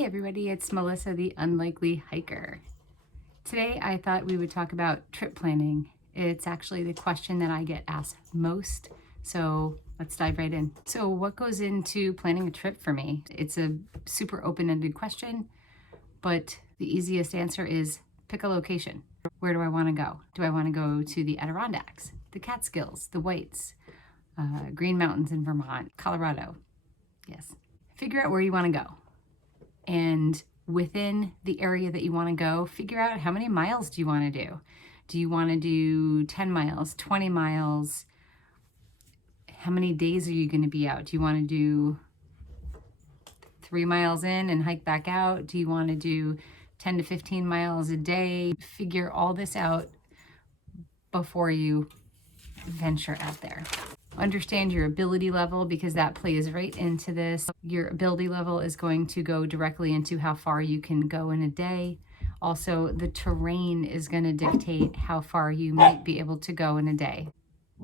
Hey everybody, it's Melissa, the Unlikely Hiker. Today I thought we would talk about trip planning. It's actually the question that I get asked most, so let's dive right in. So what goes into planning a trip for me? It's a super open-ended question, but the easiest answer is pick a location. Where do I want to go? Do I want to go to the Adirondacks, the Catskills, the Whites, Green Mountains in Vermont, Colorado? Yes. Figure out where you want to go. And within the area that you want to go, figure out how many miles do you want to do. Do you want to do 10 miles, 20 miles? How many days are you going to be out? Do you want to do 3 miles in and hike back out? Do you want to do 10 to 15 miles a day? Figure all this out before you venture out there. Understand your ability level, because that plays right into this. Your ability level is going to go directly into how far you can go in a day. Also, the terrain is going to dictate how far you might be able to go in a day.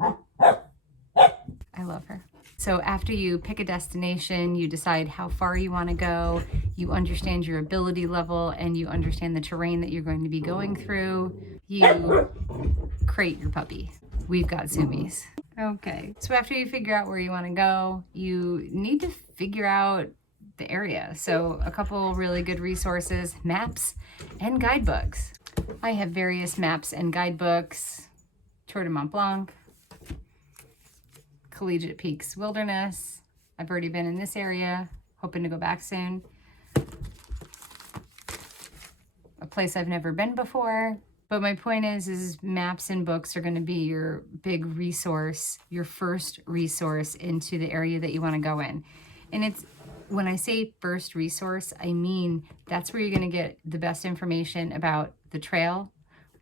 I love her. So after you pick a destination, you decide how far you want to go, you understand your ability level, and you understand the terrain that you're going to be going through, you crate your puppy. We've got zoomies. Okay, so after you figure out where you want to go, you need to figure out the area. So a couple really good resources: maps and guidebooks. I have various maps and guidebooks: Tour de Mont Blanc, Collegiate Peaks Wilderness. I've already been in this area, hoping to go back soon. A place I've never been before. But my point is maps and books are going to be your big resource, your first resource into the area that you want to go in. And it's, when I say first resource, I mean that's where you're going to get the best information about the trail,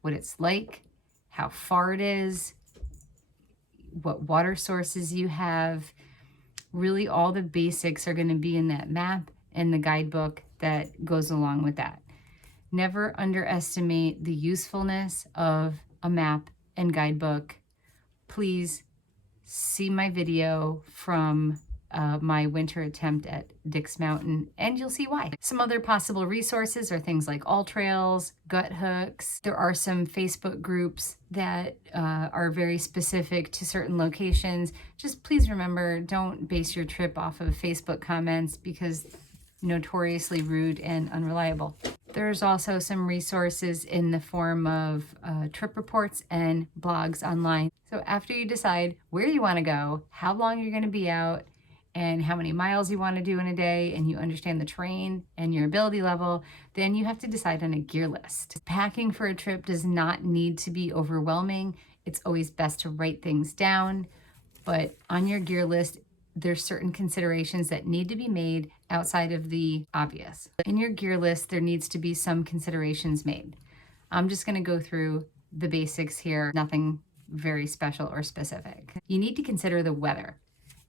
what it's like, how far it is, what water sources you have. Really, all the basics are going to be in that map and the guidebook that goes along with that. Never underestimate the usefulness of a map and guidebook. Please see my video from my winter attempt at Dick's Mountain, and you'll see why. Some other possible resources are things like All Trails, Gut Hooks. There are some Facebook groups that are very specific to certain locations. Just please remember, don't base your trip off of Facebook comments, because notoriously rude and unreliable. There's also some resources in the form of trip reports and blogs online. So after you decide where you want to go, how long you're going to be out, and how many miles you want to do in a day, and you understand the terrain and your ability level, then you have to decide on a gear list. Packing for a trip does not need to be overwhelming. It's always best to write things down, but on your gear list, there's certain considerations that need to be made outside of the obvious. In your gear list, there needs to be some considerations made. I'm just going to go through the basics here, nothing very special or specific. You need to consider the weather.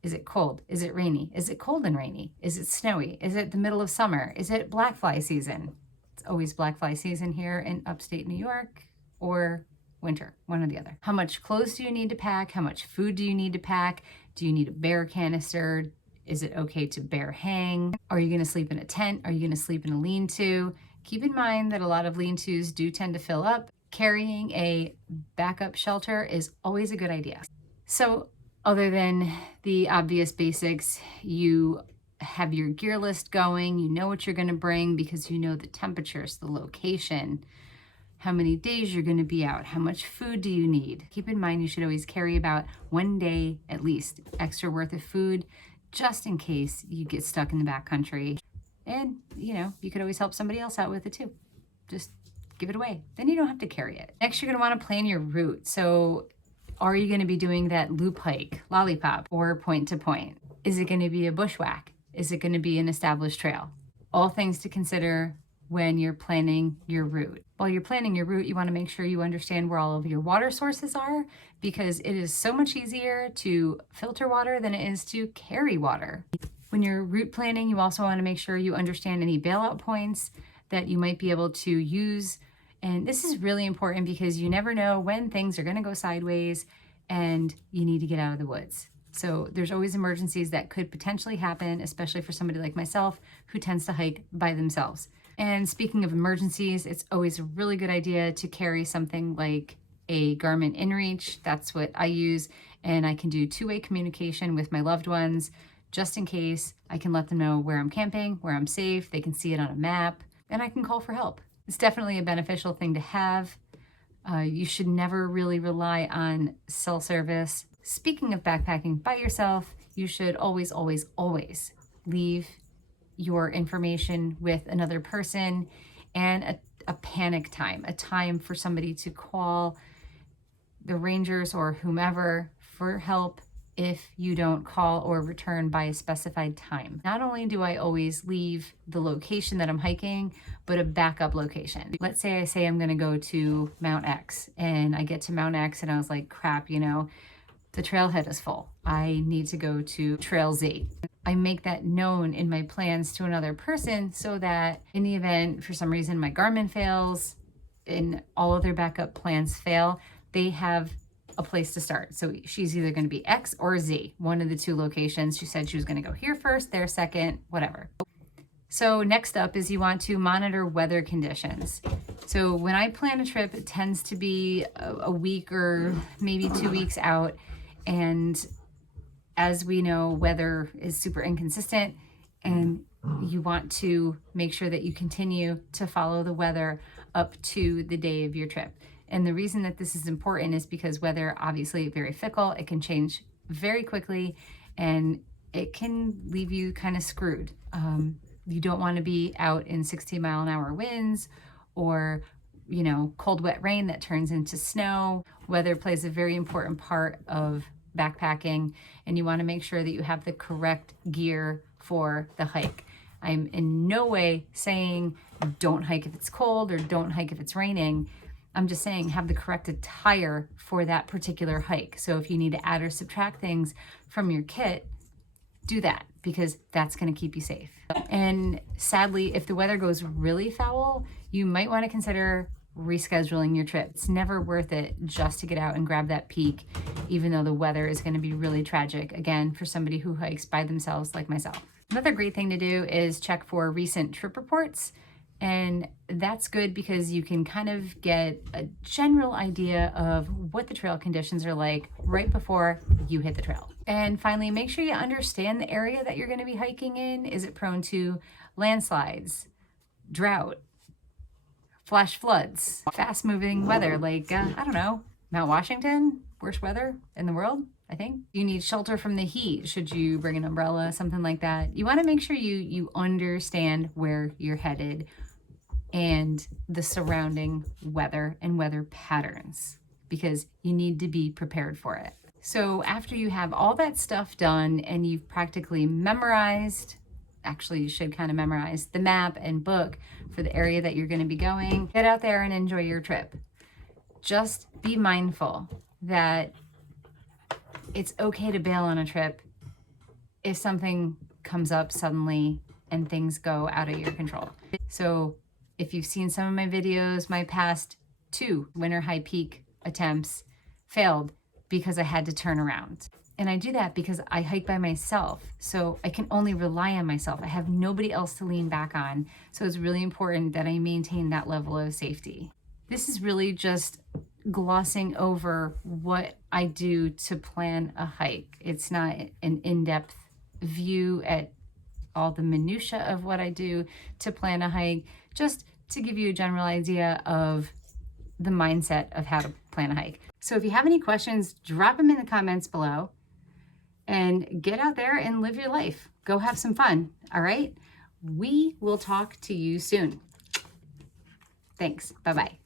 Is it cold? Is it rainy? Is it cold and rainy? Is it snowy? Is it the middle of summer? Is it black fly season? It's always black fly season here in upstate New York, or winter, one or the other. How much clothes do you need to pack? How much food do you need to pack? Do you need a bear canister? Is it okay to bear hang? Are you going to sleep in a tent? Are you going to sleep in a lean-to? Keep in mind that a lot of lean-tos do tend to fill up. Carrying a backup shelter is always a good idea. So other than the obvious basics, you have your gear list going, you know what you're going to bring because you know the temperatures, the location, how many days you're going to be out, how much food do you need. Keep in mind you should always carry about 1 day at least extra worth of food, just in case you get stuck in the backcountry. And you could always help somebody else out with it too. Just give it away. Then you don't have to carry it. Next, you're going to want to plan your route. So are you going to be doing that loop hike, lollipop, or point to point? Is it going to be a bushwhack? Is it going to be an established trail? All things to consider when you're planning your route. While you're planning your route, you want to make sure you understand where all of your water sources are, because it is so much easier to filter water than it is to carry water. When you're route planning, you also want to make sure you understand any bailout points that you might be able to use. And this is really important because you never know when things are going to go sideways and you need to get out of the woods. So there's always emergencies that could potentially happen, especially for somebody like myself who tends to hike by themselves. And speaking of emergencies, it's always a really good idea to carry something like a Garmin InReach. That's what I use, and I can do two-way communication with my loved ones just in case. I can let them know where I'm camping, where I'm safe, they can see it on a map, and I can call for help. It's definitely a beneficial thing to have. You should never really rely on cell service. Speaking of backpacking by yourself, you should always, always, always leave your information with another person and a panic time, a time for somebody to call the rangers or whomever for help if you don't call or return by a specified time. Not only do I always leave the location that I'm hiking, but a backup location. Let's say I say I'm gonna go to Mount X, and I get to Mount X and I was like, crap, you know, the trailhead is full. I need to go to Trail Z. I make that known in my plans to another person so that in the event, for some reason, my Garmin fails and all other backup plans fail, they have a place to start. So she's either going to be X or Z, one of the two locations. She said she was going to go here first, there second, whatever. So next up is you want to monitor weather conditions. So when I plan a trip, it tends to be a week or maybe 2 weeks out. And as we know, weather is super inconsistent, and you want to make sure that you continue to follow the weather up to the day of your trip. And the reason that this is important is because weather, obviously very fickle, it can change very quickly, and it can leave you kind of screwed. You don't want to be out in 60-mile-an-hour winds or, you know, cold, wet rain that turns into snow. Weather plays a very important part of backpacking, and you want to make sure that you have the correct gear for the hike. I'm in no way saying don't hike if it's cold or don't hike if it's raining. I'm just saying have the correct attire for that particular hike. So if you need to add or subtract things from your kit, do that, because that's going to keep you safe. And sadly, if the weather goes really foul, you might want to consider rescheduling your trip. It's never worth it just to get out and grab that peak, even though the weather is going to be really tragic, again, for somebody who hikes by themselves like myself. Another great thing to do is check for recent trip reports. And that's good because you can kind of get a general idea of what the trail conditions are like right before you hit the trail. And finally, make sure you understand the area that you're going to be hiking in. Is it prone to landslides, drought, flash floods, fast moving weather like, I don't know, Mount Washington, worst weather in the world, I think. You need shelter from the heat. Should you bring an umbrella, something like that? You want to make sure you understand where you're headed and the surrounding weather and weather patterns, because you need to be prepared for it. So after you have all that stuff done and you've practically memorized, actually you should kind of memorize the map and book for the area that you're going to be going, get out there and enjoy your trip. Just be mindful that it's okay to bail on a trip if something comes up suddenly and things go out of your control. So if you've seen some of my videos, my past 2 winter high peak attempts failed because I had to turn around. And I do that because I hike by myself, so I can only rely on myself. I have nobody else to lean back on, so it's really important that I maintain that level of safety. This is really just glossing over what I do to plan a hike. It's not an in-depth view at all the minutia of what I do to plan a hike, just to give you a general idea of the mindset of how to plan a hike. So if you have any questions, drop them in the comments below and get out there and live your life. Go have some fun, all right? We will talk to you soon. Thanks, bye-bye.